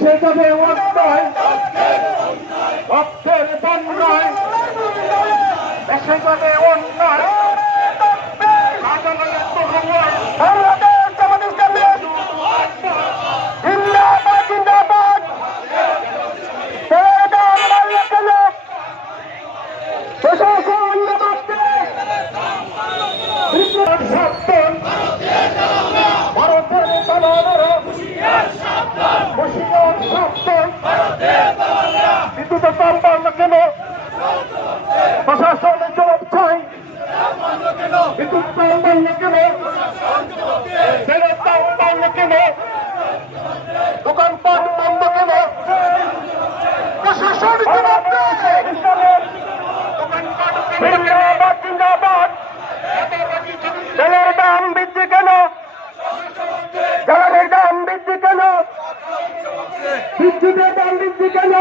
দেশে যাবে অন্যায়, ভক্তের বন্যায়, দেশে যাবে অন্যায়, বাংলাদেশ জামাত ইসলামী জিন্দাবাদ জিন্দাবাদ। প্রশাসন সাবধান, ভারতের দালালেরা হুঁশিয়ার সাবধান, বিদ্যুৎ দাম বাড়লো কেন, প্রশাসনের জবাব চাই। বিদ্যুৎ দাম বাড়লো কেন, তেলের দাম বাড়লো কেন, দোকানপাট বন্ধ কেন, প্রশাসন জবাব দেয়। জিন্দাবাদ জিন্দাবাদ। তেলের দাম বৃদ্ধি কেন, জ্বালানির দাম বৃদ্ধি কেন, বিদ্যুতের দাম বৃদ্ধি কেন,